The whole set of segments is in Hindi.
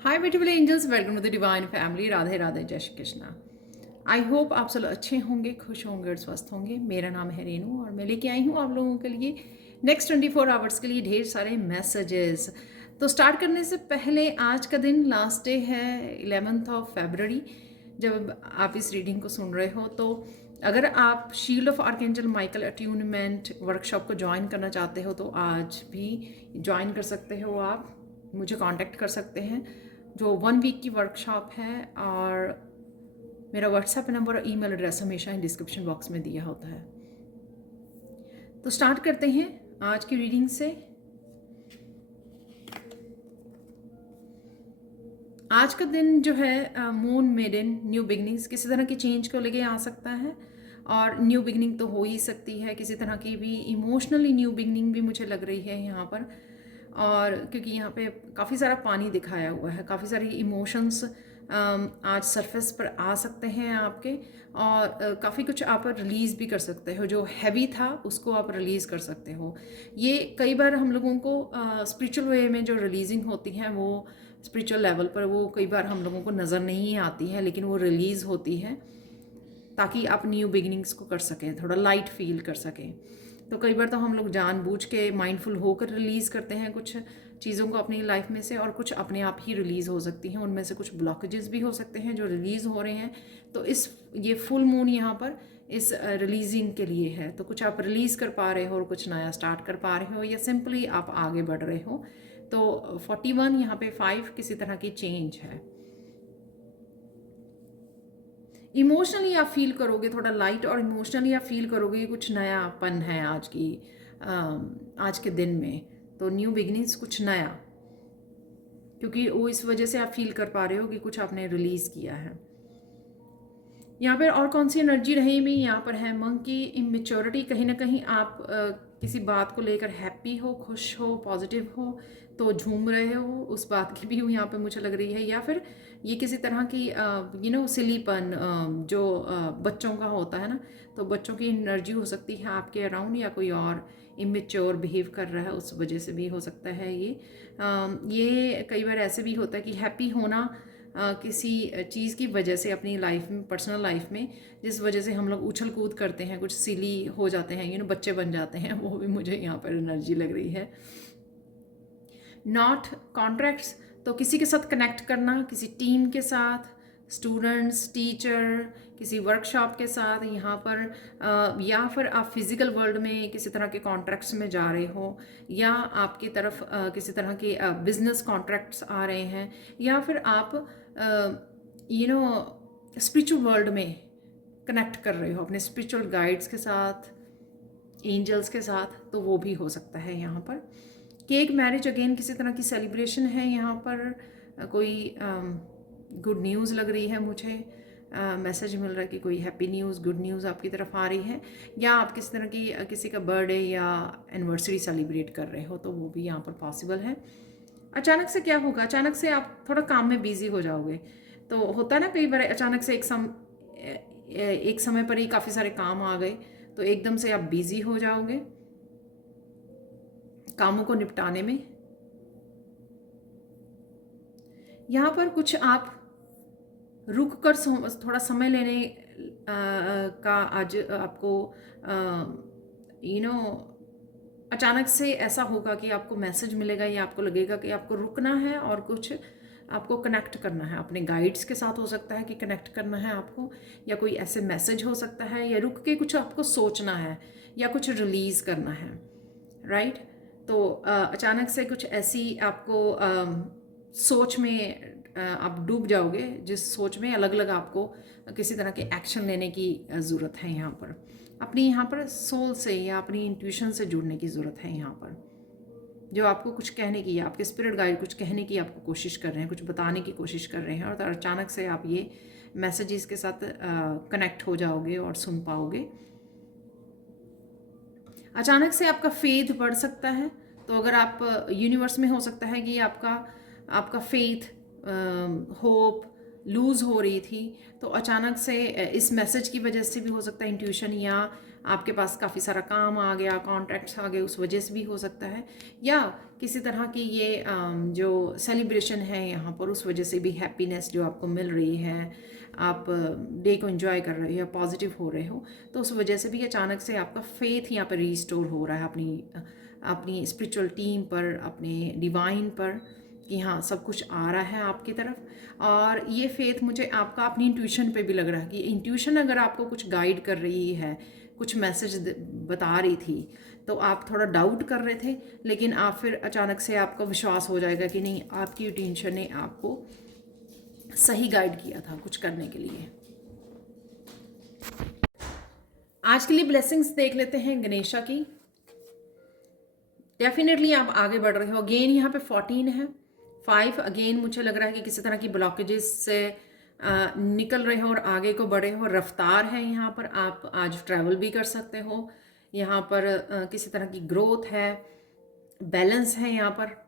Hi beautiful angels, welcome to the divine family. Radhe Radhe, जय श्री कृष्णा। आई होप आप सब अच्छे होंगे, खुश होंगे और स्वस्थ होंगे। मेरा नाम है रेनू और मैं लेके आई हूँ आप लोगों के लिए नेक्स्ट 24 आवर्स के लिए ढेर सारे मैसेजेस। तो स्टार्ट करने से पहले आज का दिन लास्ट डे है 11 जब आप इस रीडिंग को सुन रहे हो। तो अगर आप shield of archangel Michael attunement workshop को ज्वाइन करना चाहते हो तो आज भी ज्वाइन कर सकते हो। आप मुझे कांटेक्ट कर सकते हैं। जो 1 वीक की वर्कशॉप है और मेरा व्हाट्सएप नंबर और ईमेल एड्रेस हमेशा डिस्क्रिप्शन बॉक्स में दिया होता है। तो स्टार्ट करते हैं आज की रीडिंग से। आज का दिन जो है मून मेडन न्यू बिगनिंग्स, किसी तरह की चेंज को लेके आ सकता है और न्यू बिगनिंग तो हो ही सकती है, किसी तरह की भी इमोशनली न्यू बिगनिंग भी मुझे लग रही है यहाँ पर। और क्योंकि यहाँ पे काफ़ी सारा पानी दिखाया हुआ है, काफ़ी सारी इमोशंस आज सरफेस पर आ सकते हैं आपके, और काफ़ी कुछ आप रिलीज़ भी कर सकते हो। जो हैवी था उसको आप रिलीज़ कर सकते हो। ये कई बार हम लोगों को स्पिरिचुअल वे में जो रिलीजिंग होती हैं वो स्पिरिचुअल लेवल पर वो कई बार हम लोगों को नज़र नहीं आती है, लेकिन वो रिलीज़ होती है ताकि आप न्यू बिगिनिंग्स को कर सकें, थोड़ा लाइट फील कर सकें। तो कई बार तो हम लोग जानबूझ के माइंडफुल होकर रिलीज़ करते हैं कुछ चीज़ों को अपनी लाइफ में से, और कुछ अपने आप ही रिलीज़ हो सकती हैं। उनमें से कुछ ब्लॉकेजेस भी हो सकते हैं जो रिलीज़ हो रहे हैं। तो ये फुल मून यहाँ पर इस रिलीजिंग के लिए है। तो कुछ आप रिलीज़ कर पा रहे हो और कुछ नया स्टार्ट कर पा रहे हो, या सिंपली आप आगे बढ़ रहे हो। तो 41 यहाँ पे 5 किसी तरह की चेंज है। इमोशनली आप फील करोगे थोड़ा लाइट, और इमोशनली आप फील करोगे कुछ नयापन है आज के दिन में। तो न्यू बिगिनिंग्स, कुछ नया, क्योंकि वो इस वजह से आप फील कर पा रहे हो कि कुछ आपने रिलीज़ किया है। यहाँ पर और कौन सी एनर्जी रहेगी, यहाँ पर है मंकी इमेच्योरिटी। कहीं ना कहीं आप किसी बात को लेकर हैप्पी हो, खुश हो, पॉजिटिव हो, तो झूम रहे हो, उस बात की भी यहाँ पे मुझे लग रही है। या फिर ये किसी तरह की सिलीपन जो बच्चों का होता है ना, तो बच्चों की एनर्जी हो सकती है आपके अराउंड, या कोई और इमेच्योर बिहेव कर रहा है उस वजह से भी हो सकता है। ये कई बार ऐसे भी होता है कि हैप्पी होना किसी चीज़ की वजह से अपनी लाइफ में, पर्सनल लाइफ में, जिस वजह से हम लोग उछल कूद करते हैं, कुछ सिली हो जाते हैं, बच्चे बन जाते हैं, वो भी मुझे यहाँ पर एनर्जी लग रही है। नॉट कॉन्ट्रैक्ट्स, तो किसी के साथ कनेक्ट करना, किसी टीम के साथ, स्टूडेंट्स, टीचर, किसी वर्कशॉप के साथ यहाँ पर, या फिर आप फिज़िकल वर्ल्ड में किसी तरह के कॉन्ट्रैक्ट्स में जा रहे हो, या आपकी तरफ किसी तरह के बिजनेस कॉन्ट्रैक्ट्स आ रहे हैं, या फिर आप स्पिरिचुअल वर्ल्ड में कनेक्ट कर रहे हो अपने स्पिरिचुअल गाइड्स के साथ, एंजल्स के साथ, तो वो भी हो सकता है यहाँ पर। केक मैरिज, अगेन किसी तरह की सेलिब्रेशन है यहाँ पर। कोई गुड न्यूज़ लग रही है मुझे, मैसेज मिल रहा है कि कोई हैप्पी न्यूज़, गुड न्यूज़ आपकी तरफ आ रही है, या आप किसी तरह की किसी का बर्थडे या एनिवर्सरी सेलिब्रेट कर रहे हो, तो वो भी यहाँ पर पॉसिबल है। अचानक से क्या होगा, अचानक से आप थोड़ा काम में बिजी हो जाओगे। तो होता है ना कई बार अचानक से एक समय पर ही काफ़ी सारे काम आ गए, तो एकदम से आप बिजी हो जाओगे कामों को निपटाने में। यहाँ पर कुछ आप रुक कर थोड़ा समय लेने का आज आपको अचानक से ऐसा होगा कि आपको मैसेज मिलेगा, या आपको लगेगा कि आपको रुकना है और कुछ आपको कनेक्ट करना है अपने गाइड्स के साथ। हो सकता है कि कनेक्ट करना है आपको, या कोई ऐसे मैसेज हो सकता है, या रुक के कुछ आपको सोचना है, या कुछ रिलीज़ करना है, राइट। तो अचानक से कुछ ऐसी आपको सोच में आप डूब जाओगे, जिस सोच में अलग अलग आपको किसी तरह के एक्शन लेने की ज़रूरत है। यहाँ पर अपनी यहाँ पर सोल से या अपनी इंट्यूशन से जुड़ने की ज़रूरत है। यहाँ पर जो आपको कुछ कहने की, या आपके स्पिरिट गाइड कुछ कहने की आपको कोशिश कर रहे हैं, कुछ बताने की कोशिश कर रहे हैं, और अचानक से आप ये मैसेजेस के साथ कनेक्ट हो जाओगे और सुन पाओगे। अचानक से आपका फेथ बढ़ सकता है। तो अगर आप यूनिवर्स में, हो सकता है कि आपका फेथ, होप लूज़ हो रही थी, तो अचानक से इस मैसेज की वजह से भी हो सकता है, इंट्यूशन या आपके पास काफ़ी सारा काम आ गया, कॉन्ट्रैक्ट्स आ गए, उस वजह से भी हो सकता है, या किसी तरह की ये जो सेलिब्रेशन है यहाँ पर उस वजह से भी हैप्पीनेस जो आपको मिल रही है, आप डे को एंजॉय कर रहे हो या पॉजिटिव हो रहे हो, तो उस वजह से भी अचानक से आपका फेथ यहाँ पर रीस्टोर हो रहा है अपनी स्पिरिचुअल टीम पर, अपने डिवाइन पर, कि हाँ सब कुछ आ रहा है आपकी तरफ। और ये फेथ मुझे आपका अपनी इंट्यूशन पे भी लग रहा है कि इंट्यूशन अगर आपको कुछ गाइड कर रही है, कुछ मैसेज बता रही थी, तो आप थोड़ा डाउट कर रहे थे, लेकिन आप फिर अचानक से आपका विश्वास हो जाएगा कि नहीं, आपकी इंट्यूशन ने आपको सही गाइड किया था कुछ करने के लिए। आज के लिए ब्लेसिंग्स देख लेते हैं गणेशा की। डेफिनेटली आप आगे बढ़ रहे हो। अगेन यहाँ पे 14 है, 5 अगेन मुझे लग रहा है कि किसी तरह की ब्लॉकेजेस से निकल रहे हो और आगे को बढ़े हो। रफ्तार है यहाँ पर, आप आज ट्रैवल भी कर सकते हो। यहाँ पर किसी तरह की ग्रोथ है, बैलेंस है यहाँ पर।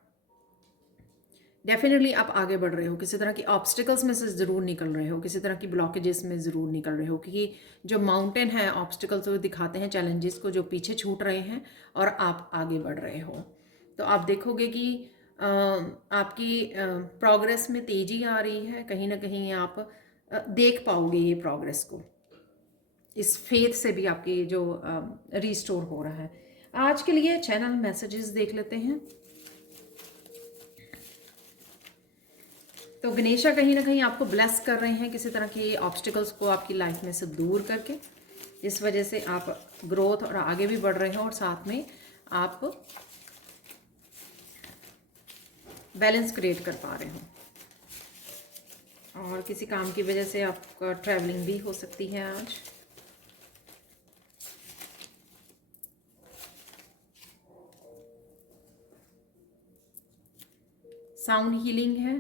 डेफिनेटली आप आगे बढ़ रहे हो, किसी तरह की ऑब्स्टिकल्स में से ज़रूर निकल रहे हो, किसी तरह की ब्लॉकेजेस में ज़रूर निकल रहे हो, क्योंकि जो माउंटेन है, ऑब्स्टिकल्स वो दिखाते हैं चैलेंजेस को जो पीछे छूट रहे हैं और आप आगे बढ़ रहे हो। तो आप देखोगे कि आपकी प्रोग्रेस में तेज़ी आ रही है, कहीं ना कहीं आप देख पाओगे ये प्रोग्रेस को। इस फेथ से भी आपकी जो रिस्टोर हो रहा है। आज के लिए चैनल मैसेजेस देख लेते हैं। तो गणेशा कहीं ना कहीं आपको ब्लेस कर रहे हैं किसी तरह की ऑब्स्टिकल्स को आपकी लाइफ में से दूर करके, इस वजह से आप ग्रोथ और आगे भी बढ़ रहे हो और साथ में आप बैलेंस क्रिएट कर पा रहे हो। और किसी काम की वजह से आपका ट्रैवलिंग भी हो सकती है आज। साउंड हीलिंग है,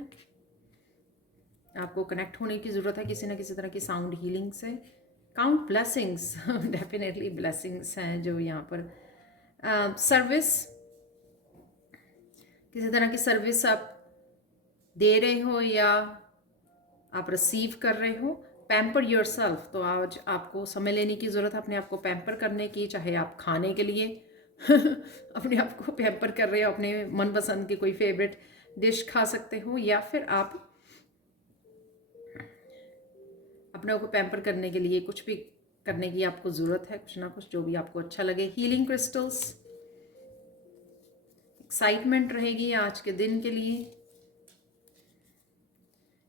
आपको कनेक्ट होने की ज़रूरत है किसी ना किसी तरह की साउंड हीलिंग से। काउंट ब्लेसिंग्स, डेफिनेटली ब्लेसिंग्स हैं जो यहाँ पर। सर्विस, किसी तरह की सर्विस आप दे रहे हो या आप रिसीव कर रहे हो। पैम्पर योरसेल्फ, तो आज आपको समय लेने की ज़रूरत है अपने आप को पैम्पर करने की, चाहे आप खाने के लिए अपने आप को पैम्पर कर रहे हो, अपने मनपसंद की कोई फेवरेट डिश खा सकते हो, या फिर आप अपने को पैम्पर करने के लिए कुछ भी करने की आपको ज़रूरत है, कुछ ना कुछ जो भी आपको अच्छा लगे। हीलिंग क्रिस्टल्स, एक्साइटमेंट रहेगी आज के दिन के लिए।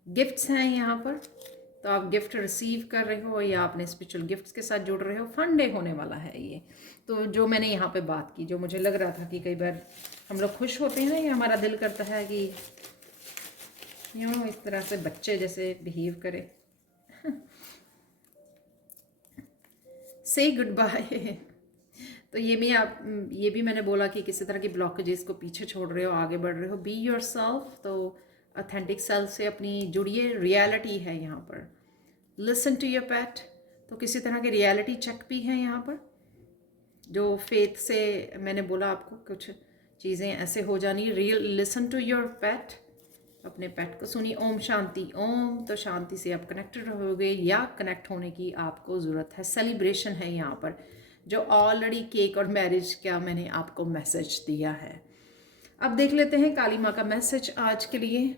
गिफ्ट्स हैं यहाँ पर, तो आप गिफ्ट रिसीव कर रहे हो या अपने स्पिरिचुअल गिफ्ट्स के साथ जुड़ रहे हो। फन डे होने वाला है ये। तो जो मैंने यहाँ पे बात की, जो मुझे लग रहा था कि कई बार हम लोग खुश होते हैं या हमारा दिल करता है कि इस तरह से बच्चे जैसे बिहेव करे, से गुड बाय। तो ये भी मैंने बोला कि किसी तरह की ब्लॉकेजेस को पीछे छोड़ रहे हो, आगे बढ़ रहे हो। बी योर सेल्फ, तो ऑथेंटिक सेल्फ से अपनी जुड़िए, रियलिटी है यहाँ पर। लिसन टू योर पेट, तो किसी तरह के रियलिटी चेक भी है यहाँ पर। जो फेथ से मैंने बोला आपको कुछ चीज़ें ऐसे हो जानी। रियल लिसन टू योर पेट, अपने पेट को सुनिए। ओम शांति, ओम, तो शांति से आप कनेक्टेड रहोगे या कनेक्ट होने की आपको ज़रूरत है। सेलिब्रेशन है यहाँ पर, जो ऑलरेडी केक और मैरिज का मैंने आपको मैसेज दिया है। अब देख लेते हैं काली माँ का मैसेज आज के लिए।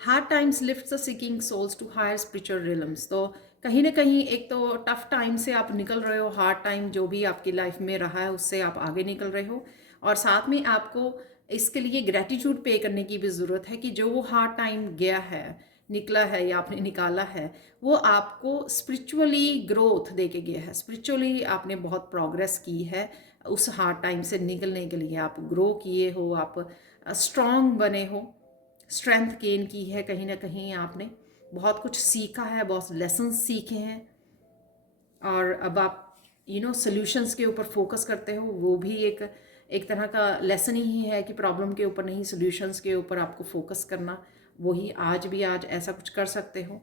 Hard times lift the seeking souls to higher spiritual realms, तो कहीं ना कहीं एक तो टफ टाइम से आप निकल रहे हो। हार्ड टाइम जो भी आपकी लाइफ में रहा है उससे आप आगे निकल रहे हो, और साथ में आपको इसके लिए ग्रेटिट्यूड पे करने की भी ज़रूरत है कि जो वो हार्ड टाइम गया है, निकला है या आपने निकाला है, वो आपको स्पिरिचुअली ग्रोथ दे के गया है। स्पिरिचुअली आपने बहुत प्रोग्रेस की है उस हार्ड टाइम से निकलने के लिए। आप ग्रो किए हो, आप स्ट्रॉन्ग बने हो, स्ट्रेंथ गेन की है। कहीं ना कहीं आपने बहुत कुछ सीखा है, बहुत लेसन सीखे हैं, और अब आप सॉल्यूशंस के ऊपर फोकस करते हो। वो भी एक तरह का लेसन ही है कि प्रॉब्लम के ऊपर नहीं, सॉल्यूशंस के ऊपर आपको फोकस करना। वही आज ऐसा कुछ कर सकते हो।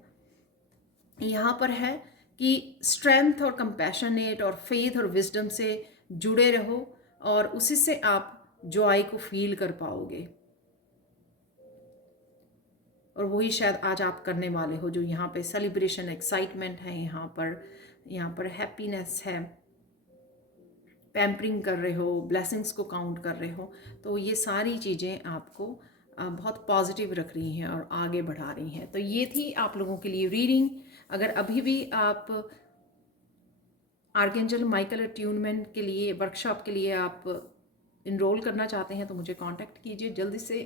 यहाँ पर है कि स्ट्रेंथ और कंपैशनेट और फेथ और विजडम से जुड़े रहो, और उसी से आप जॉय को फील कर पाओगे। और वही शायद आज आप करने वाले हो, जो यहाँ पे सेलिब्रेशन, एक्साइटमेंट है, यहाँ पर हैप्पीनेस है, पैम्परिंग कर रहे हो, ब्लेसिंग्स को काउंट कर रहे हो। तो ये सारी चीज़ें आपको बहुत पॉजिटिव रख रही हैं और आगे बढ़ा रही हैं। तो ये थी आप लोगों के लिए रीडिंग। अगर अभी भी आप आर्कएंजल माइकल अट्यूनमेंट के लिए वर्कशॉप के लिए आप इनरोल करना चाहते हैं तो मुझे कांटेक्ट कीजिए जल्दी से।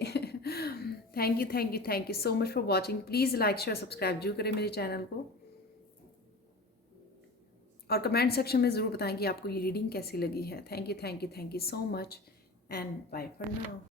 Thank you so much for watching. Please like share subscribe जरूर करें मेरे चैनल को, और कमेंट सेक्शन में ज़रूर बताएं कि आपको ये रीडिंग कैसी लगी है। Thank you so much and bye for now.